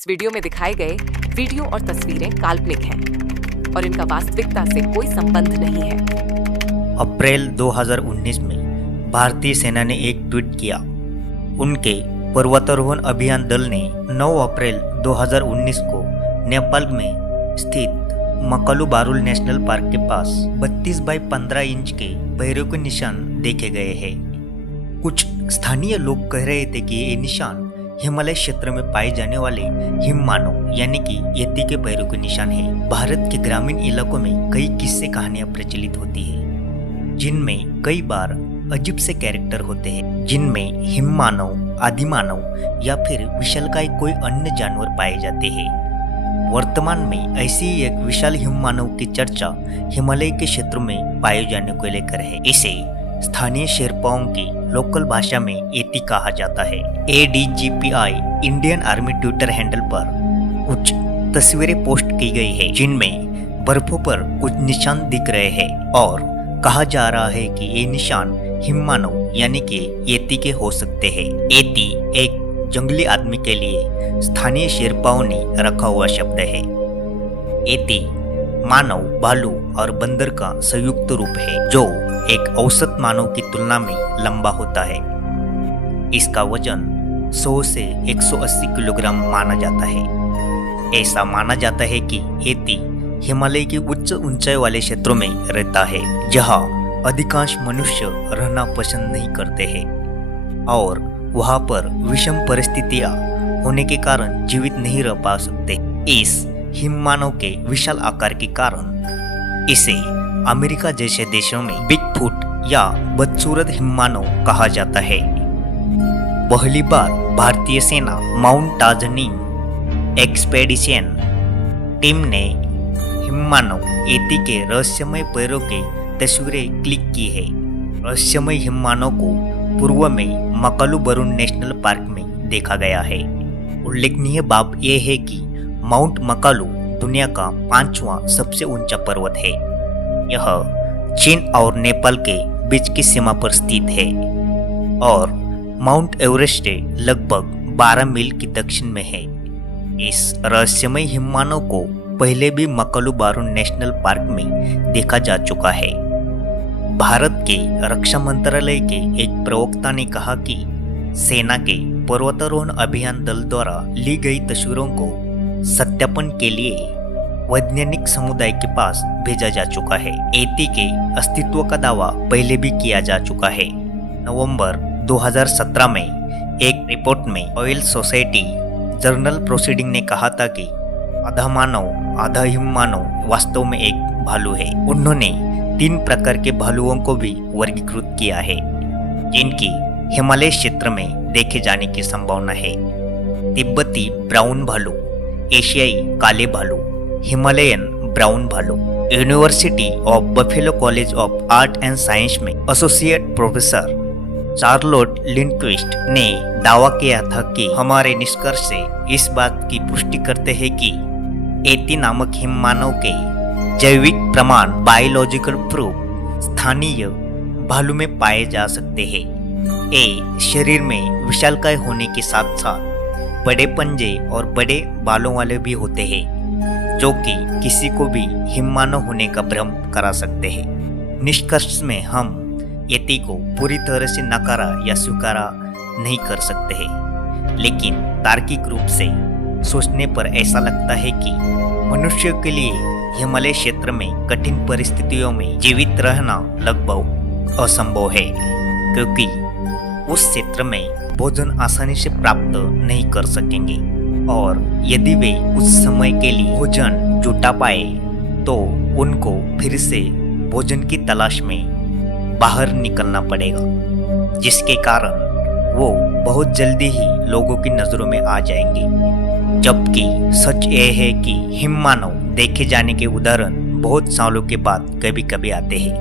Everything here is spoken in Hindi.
इस वीडियो में दिखाए गए वीडियो और तस्वीरें काल्पनिक हैं और इनका वास्तविकता से कोई संबंध नहीं है। अप्रैल 2019 में भारतीय सेना ने एक ट्वीट किया। उनके पर्वतारोहण अभियान दल ने 9 अप्रैल 2019 को नेपाल में स्थित मकालू बारुल नेशनल पार्क के पास 32 बाई 15 इंच के पैरों के निशान देखे गए हैं। कुछ स्थानीय लोग कह रहे थे कि ये निशान हिमालय क्षेत्र में पाए जाने वाले हिममानव यानी कि यति के पैरों के निशान है। भारत के ग्रामीण इलाकों में कई किस्से कहानियां प्रचलित होती है, जिनमें कई बार अजीब से कैरेक्टर होते हैं, जिनमें हिममानव, आदिमानव या फिर विशालकाय कोई अन्य जानवर पाए जाते हैं। वर्तमान में ऐसी ही एक विशाल हिममानव की चर्चा हिमालय के क्षेत्र में पाए जाने को लेकर है। इसे स्थानीय शेरपाओं की लोकल भाषा में एती कहा जाता है। ADGPI Indian army Twitter handle पर कुछ तस्वीरें पोस्ट की गई है, जिनमें बर्फों पर कुछ निशान दिख रहे हैं और कहा जा रहा है कि ये निशान हिममानव यानी कि एती के हो सकते हैं। एती एक जंगली आदमी के लिए स्थानीय शेरपाओं ने रखा हुआ शब्द है। एती मानव, भालू और बंदर का संयुक्त रूप है, जो एक औसत मानव की तुलना में लंबा होता है। इसका वजन 100 से 180 किलोग्राम माना जाता है। ऐसा माना जाता है कि एती हिमालय की उच्च ऊंचाई वाले क्षेत्रों में रहता है, जहां अधिकांश मनुष्य रहना पसंद नहीं करते हैं और वहां पर विषम परिस्थितियां होने के कारण जीवित नहीं रह पा सकते। इस हिममानव के विशाल आकार के कारण इसे अमेरिका जैसे देशों में बिगफुट या बदसूरत हिममानव कहा जाता है। पहली बार भारतीय सेना माउंट टांजानिंग एक्सपेडिशन टीम ने हिममानव एती के रहस्यमय पैरों की तस्वीरें क्लिक की है। रहस्यमय हिममानव को पूर्व में मकालू बारुल नेशनल पार्क में देखा गया है। उल्लेखनीय बात यह है कि माउंट मकालू दुनिया का 5वां सबसे ऊंचा पर्वत है। यह चीन और नेपाल के बीच की सीमा पर स्थित है और माउंट एवरेस्ट से लगभग 12 मील की दक्षिण में है। इस रहस्यमय हिममानव को पहले भी मकालू बारुल नेशनल पार्क में देखा जा चुका है। भारत के रक्षा मंत्रालय के एक प्रवक्ता ने कहा कि सेना के पर्वतारोहण अभियान दल द्वारा ली गई तस्वीरों को सत्यापन के लिए वैज्ञानिक समुदाय के पास भेजा जा चुका है। एती के अस्तित्व का दावा पहले भी किया जा चुका है। नवंबर 2017 में एक रिपोर्ट में ऑयल सोसाइटी जर्नल प्रोसीडिंग ने कहा था कि आधा मानव आधा हिममानव वास्तव में एक भालू है। उन्होंने 3 प्रकार के भालुओं को भी वर्गीकृत किया है, जिनकी हिमालय क्षेत्र में देखे जाने की संभावना है। तिब्बती ब्राउन भालू, एशियाई काले भालू, हिमालयन ब्राउन भालू। University of buffalo college of art and science में एसोसिएट प्रोफेसर चार्लोट लिंडक्विस्ट ने दावा किया था कि हमारे निष्कर्ष से इस बात की पुष्टि करते हैं कि एती नामक हिममानव के जैविक प्रमाण बायोलॉजिकल प्रूफ स्थानीय भालू में पाए जा सकते हैं। ये शरीर में विशालकाय होने के साथ साथ बड़े पंजे और बड़े बालों वाले भी होते हैं, जो कि किसी को भी हिममानव होने का भ्रम करा सकते हैं। निष्कर्ष में हम एती को पूरी तरह से नकारा या स्वीकारा नहीं कर सकते हैं, लेकिन तार्किक रूप से सोचने पर ऐसा लगता है कि मनुष्य के लिए हिमालय क्षेत्र में कठिन परिस्थितियों में जीवित रहना लगभग असंभव है, क्योंकि उस क्षेत्र में भोजन आसानी से प्राप्त नहीं कर सकेंगे और यदि वे कुछ समय के लिए भोजन जुटा पाए तो उनको फिर से भोजन की तलाश में बाहर निकलना पड़ेगा, जिसके कारण वो बहुत जल्दी ही लोगों की नजरों में आ जाएंगे। जबकि सच यह है कि हिममानव देखे जाने के उदाहरण बहुत सालों के बाद कभी कभी आते हैं।